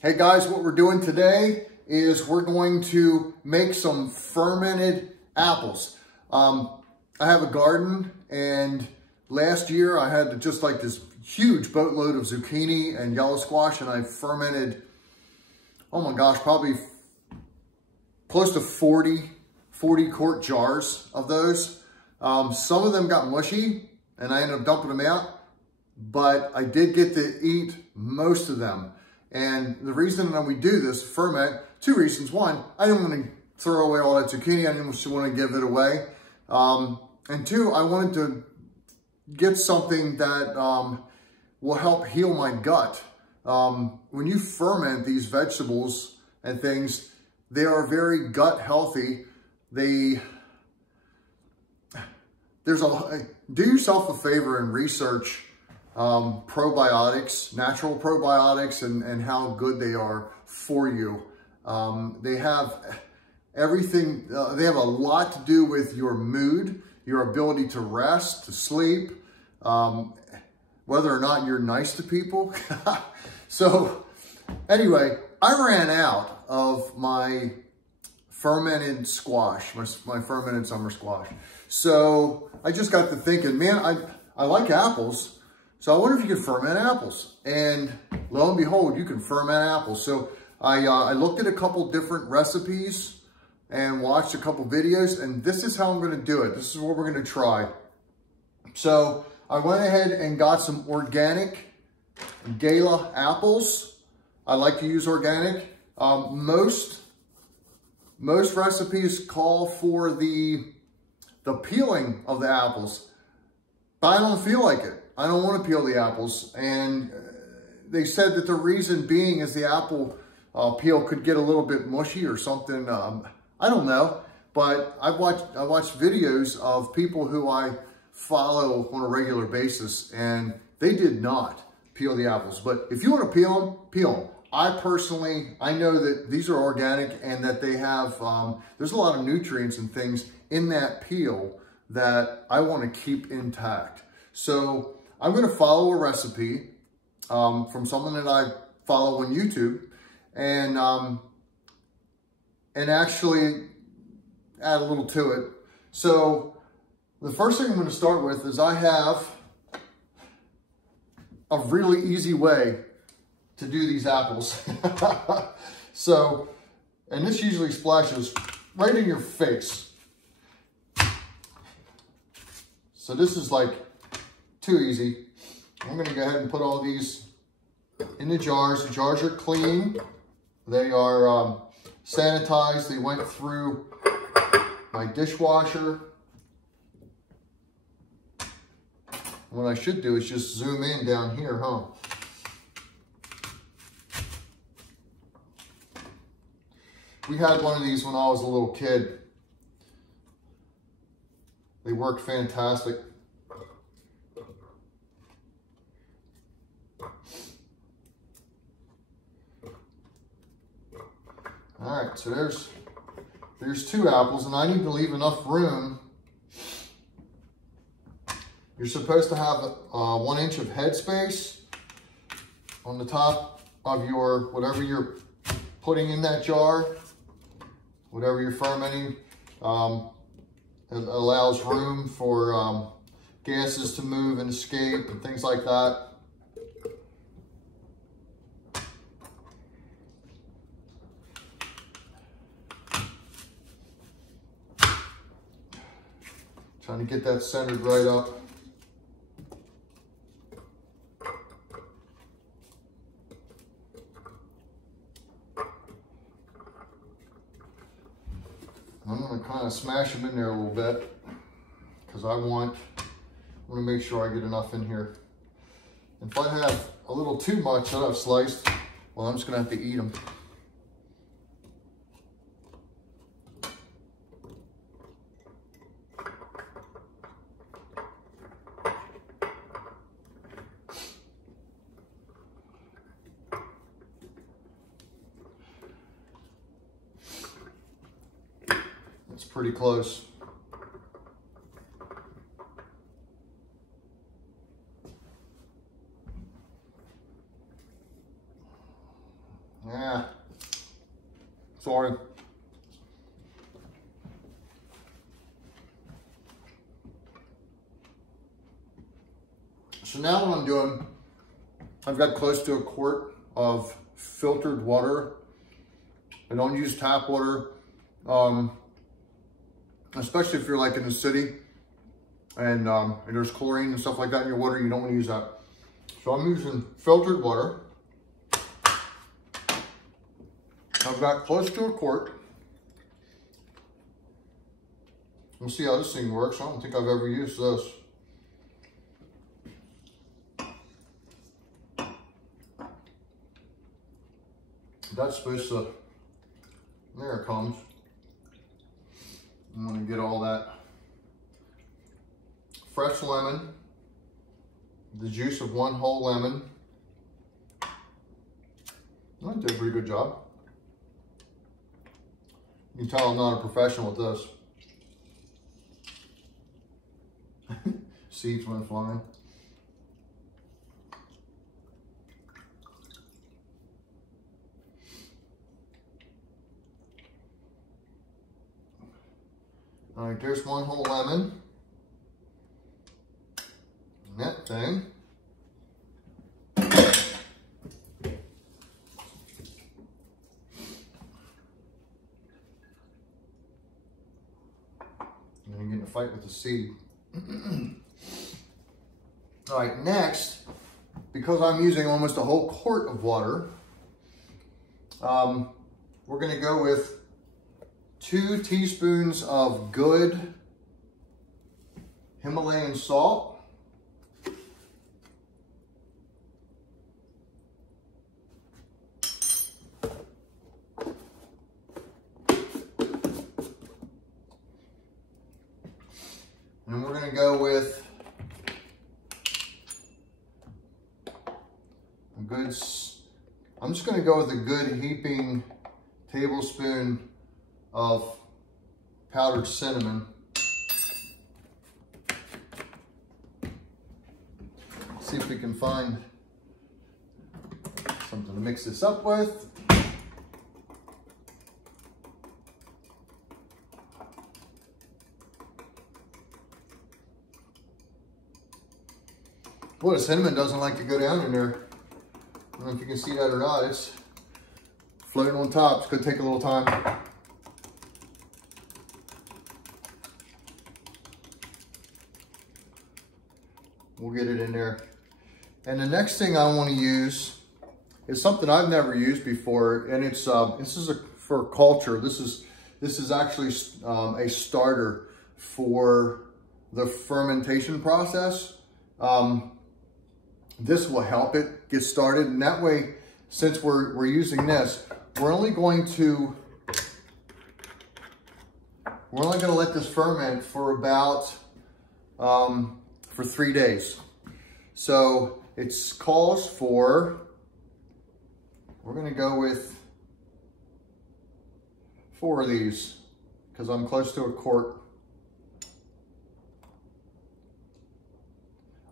Hey guys, what we're doing today is we're going to make some fermented apples. I have a garden, and last year I had just like this huge boatload of zucchini and yellow squash, and I fermented, oh my gosh, probably close to 40 quart jars of those. Some of them got mushy and I ended up dumping them out, but I did get to eat most of them. And the reason that we do this ferment, two reasons. One, I didn't want to throw away all that zucchini. I didn't want to give it away. And two, I wanted to get something that will help heal my gut. When you ferment these vegetables and things, they are very gut healthy. Do yourself a favor and research probiotics, natural probiotics, and how good they are for you. They have everything, they have a lot to do with your mood, your ability to rest, to sleep, whether or not you're nice to people. So anyway, I ran out of my fermented squash, my fermented summer squash. So I just got to thinking, man, I like apples. So I wonder if you could ferment apples. And lo and behold, you can ferment apples. So I looked at a couple different recipes and watched a couple videos, and this is how I'm gonna do it. This is what we're gonna try. So I went ahead and got some organic Gala apples. I like to use organic. Most recipes call for the peeling of the apples, but I don't feel like it. I don't want to peel the apples. And they said that the reason being is the apple peel could get a little bit mushy or something. I don't know, but I watched videos of people who I follow on a regular basis, and they did not peel the apples. But if you want to peel them, peel them. I know that these are organic and that they have, there's a lot of nutrients and things in that peel that I want to keep intact. So I'm going to follow a recipe from someone that I follow on YouTube, and actually add a little to it. So the first thing I'm going to start with is I have a really easy way to do these apples. So, and this usually splashes right in your face. So this is like too easy. I'm gonna go ahead and put all these in the jars. The jars are clean. They are sanitized. They went through my dishwasher. What I should do is just zoom in down here, huh? We had one of these when I was a little kid. They worked fantastic. All right, so there's two apples, and I need to leave enough room. You're supposed to have 1 inch of head space on the top of your, whatever you're putting in that jar, whatever you're fermenting. It allows room for gases to move and escape and things like that. Trying to get that centered right up. I'm going to kind of smash them in there a little bit because I want to make sure I get enough in here. If I have a little too much that I've sliced, well, I'm just going to have to eat them. It's pretty close. Yeah. Sorry. So now what I'm doing, I've got close to a quart of filtered water. I don't use tap water, especially if you're like in the city and there's chlorine and stuff like that in your water. You don't want to use that. So I'm using filtered water. I've got close to a quart. We'll see how this thing works. I don't think I've ever used this. That's supposed to, there it comes. I'm gonna get all that fresh lemon, the juice of one whole lemon. I did a pretty good job. You can tell I'm not a professional with this. Seeds went flying. All right, there's one whole lemon. And that thing. And then you get in a fight with the seed. All right, next, because I'm using almost a whole quart of water, we're gonna go with 2 teaspoons of good Himalayan salt. And we're going to go with a good, I'm just going to go with a good heaping tablespoon of powdered cinnamon. See if we can find something to mix this up with. Boy, the cinnamon doesn't like to go down in there. I don't know if you can see that or not. It's floating on top. It's going to take a little time. We'll get it in there. And the next thing I want to use is something I've never used before, and it's this is for culture. This is actually a starter for the fermentation process. This will help it get started, and that way, since we're using this, we're only going to let this ferment for about for 3 days. So it calls for, we're gonna go with 4 of these because I'm close to a quart.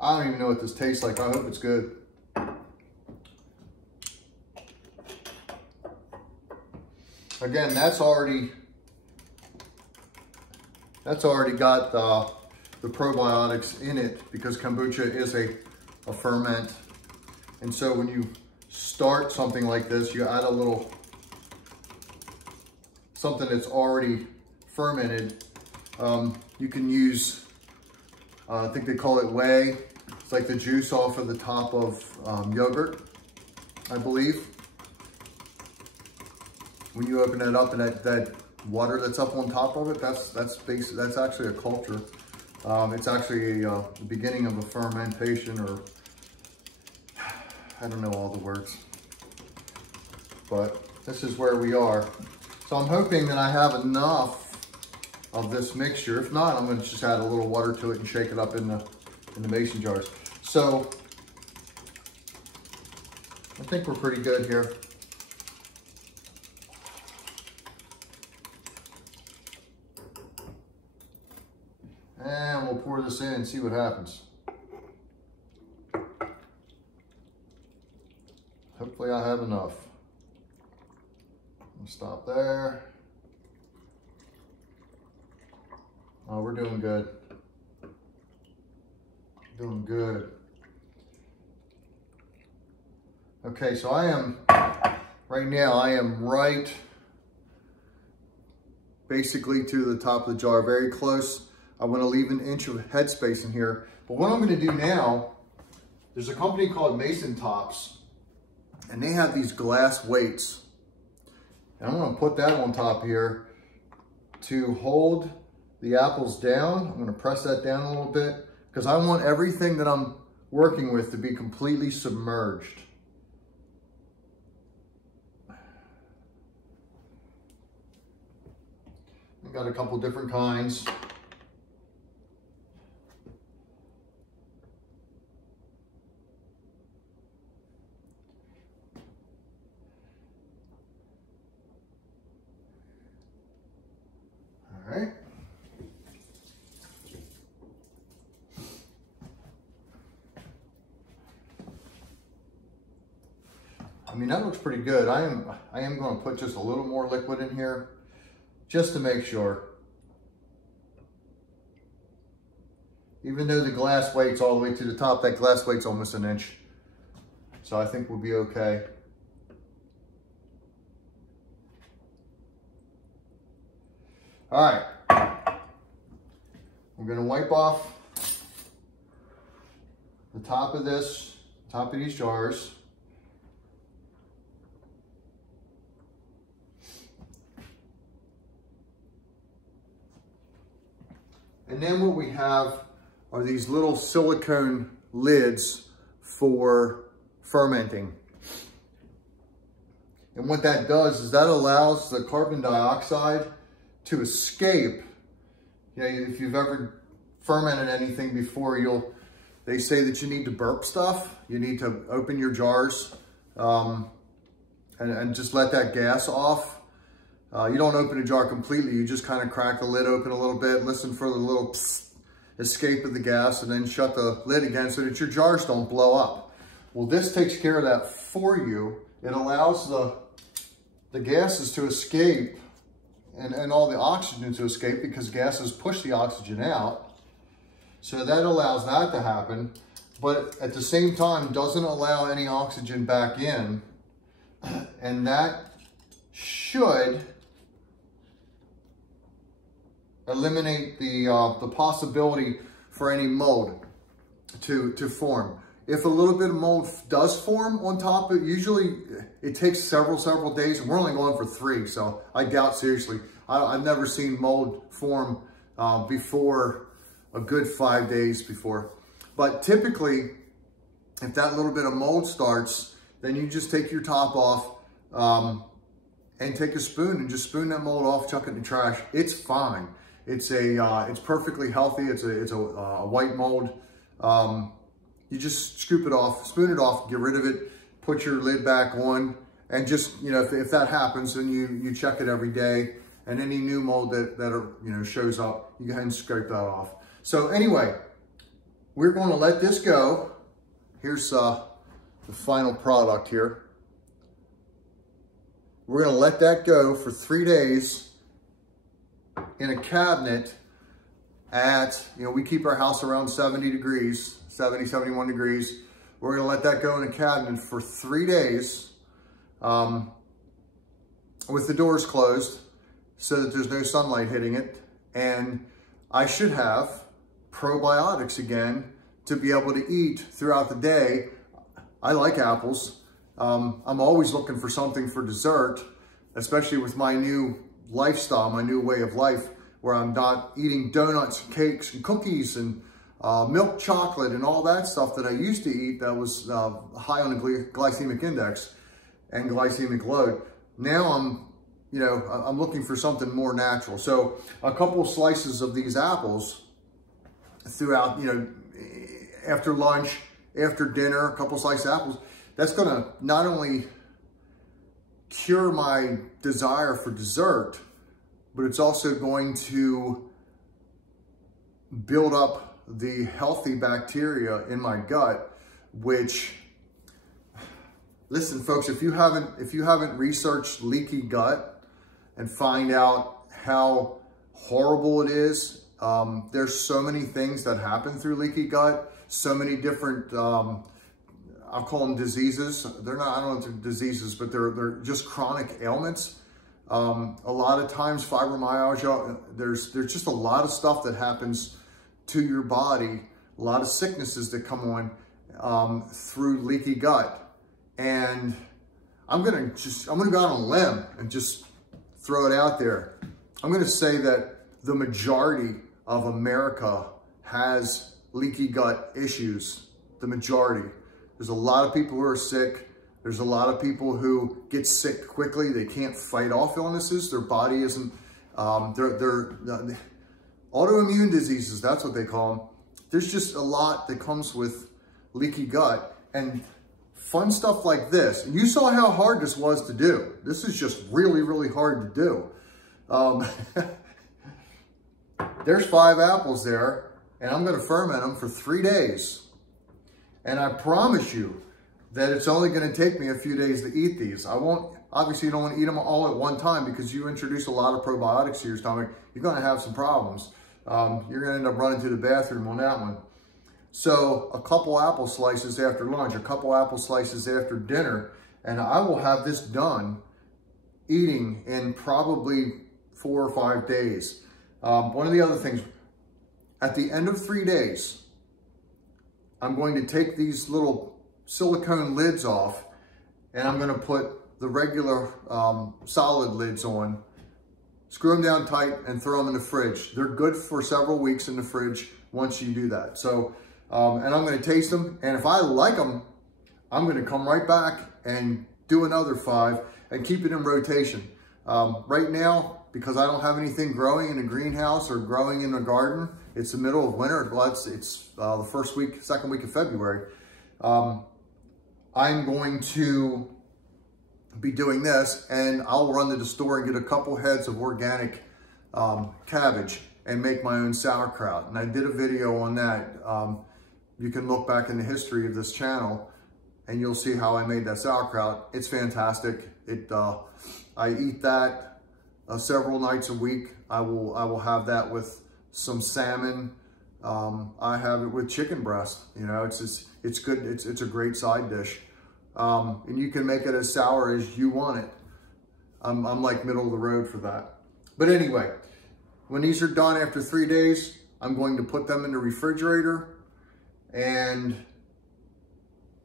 I don't even know what this tastes like. I hope it's good. Again, that's already got the probiotics in it because kombucha is a ferment. And so when you start something like this, you add a little something that's already fermented. You can use, I think they call it whey. It's like the juice off of the top of yogurt, I believe. When you open it up and that water that's up on top of it, that's actually a culture. It's actually the beginning of a fermentation, or I don't know all the words, but this is where we are. So I'm hoping that I have enough of this mixture. If not, I'm going to just add a little water to it and shake it up in the mason jars. So I think we're pretty good here. And we'll pour this in and see what happens. Hopefully I have enough. We'll stop there. Oh, we're doing good. Doing good. Okay, so right now I am right basically to the top of the jar, very close. I want to leave an inch of headspace in here. But what I'm going to do now, there's a company called Mason Tops, and they have these glass weights. And I'm going to put that on top here to hold the apples down. I'm going to press that down a little bit because I want everything that I'm working with to be completely submerged. I've got a couple different kinds. All right. I mean, that looks pretty good. I am going to put just a little more liquid in here just to make sure. Even though the glass weight's all the way to the top, that glass weight's almost an inch. So I think we'll be okay. All right. We're going to wipe off the top of these jars. And then what we have are these little silicone lids for fermenting. And what that does is that allows the carbon dioxide to escape. You know, if you've ever fermented anything before, they say that you need to burp stuff. You need to open your jars and just let that gas off. You don't open a jar completely. You just kind of crack the lid open a little bit, listen for the little escape of the gas, and then shut the lid again so that your jars don't blow up. Well, this takes care of that for you. It allows the gases to escape and all the oxygen to escape because gases push the oxygen out. So that allows that to happen, but at the same time doesn't allow any oxygen back in. And that should eliminate the possibility for any mold to form. If a little bit of mold does form on top, usually it takes several days, and we're only going for 3, so I doubt seriously. I've never seen mold form before a good 5 days before. But typically, if that little bit of mold starts, then you just take your top off and take a spoon and just spoon that mold off, chuck it in the trash. It's fine. It's perfectly healthy. It's a white mold. You just scoop it off, spoon it off, get rid of it, put your lid back on, and just, you know, if that happens, then you check it every day, and any new mold that shows up, you go ahead and scrape that off. So anyway, we're going to let this go. Here's the final product here. We're going to let that go for 3 days in a cabinet at, we keep our house around 70 degrees, 70, 71 degrees. We're going to let that go in a cabinet for 3 days with the doors closed so that there's no sunlight hitting it. And I should have probiotics again to be able to eat throughout the day. I like apples. I'm always looking for something for dessert, especially with my new lifestyle, my new way of life, where I'm not eating donuts and cakes and cookies and milk chocolate and all that stuff that I used to eat that was high on the glycemic index and glycemic load. Now I'm looking for something more natural. So a couple slices of these apples throughout, after lunch, after dinner, a couple slices of apples, that's gonna not only cure my desire for dessert, but it's also going to build up the healthy bacteria in my gut, which, listen folks, if you haven't researched leaky gut, and find out how horrible it is. There's so many things that happen through leaky gut, so many different, I'll call them diseases. They're not, I don't know if they're diseases, but they're just chronic ailments. A lot of times fibromyalgia, there's just a lot of stuff that happens to your body, a lot of sicknesses that come on through leaky gut. And I'm gonna go out on a limb and just throw it out there. I'm gonna say that the majority of America has leaky gut issues, the majority. There's a lot of people who are sick. There's a lot of people who get sick quickly. They can't fight off illnesses. Their body isn't, they're autoimmune diseases, that's what they call them. There's just a lot that comes with leaky gut, and fun stuff like this. You saw how hard this was to do. This is just really, really hard to do. There's 5 apples there, and I'm gonna ferment them for 3 days. And I promise you that it's only gonna take me a few days to eat these. I won't, obviously you don't wanna eat them all at one time because you introduce a lot of probiotics to your stomach, you're gonna have some problems. You're gonna end up running to the bathroom on that one. So a couple apple slices after lunch, a couple apple slices after dinner, and I will have this done eating in probably 4 or 5 days. One of the other things, at the end of 3 days, I'm going to take these little silicone lids off, and I'm gonna put the regular solid lids on, screw them down tight, and throw them in the fridge. They're good for several weeks in the fridge once you do that. So, and I'm gonna taste them, and if I like them, I'm gonna come right back and do another 5 and keep it in rotation. Right now, because I don't have anything growing in a greenhouse or growing in a garden, it's the middle of winter. It's the second week of February. I'm going to be doing this, and I'll run to the store and get a couple heads of organic cabbage and make my own sauerkraut. And I did a video on that. You can look back in the history of this channel and you'll see how I made that sauerkraut. It's fantastic. I eat that several nights a week. I will have that with some salmon. I have it with chicken breast. You know, it's good. It's a great side dish. And you can make it as sour as you want it. I'm like middle of the road for that. But anyway, when these are done after 3 days, I'm going to put them in the refrigerator and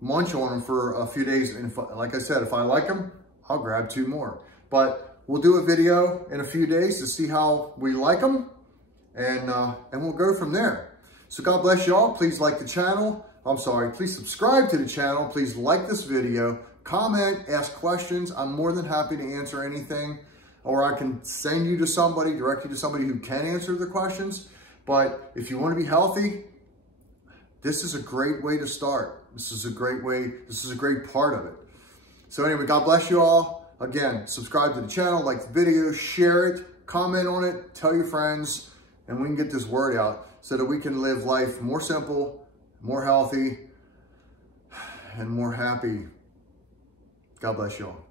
munch on them for a few days. And like I said, if I like them, I'll grab 2 more. But we'll do a video in a few days to see how we like them, and we'll go from there. So God bless y'all. Please like the channel. Please subscribe to the channel. Please like this video, comment, ask questions. I'm more than happy to answer anything, or I can send you to somebody, direct you to somebody who can answer the questions. But if you want to be healthy, this is a great way to start. This is a great way. This is a great part of it. So anyway, God bless you all. Again, subscribe to the channel, like the video, share it, comment on it, tell your friends, and we can get this word out so that we can live life more simple, more healthy, and more happy. God bless you all.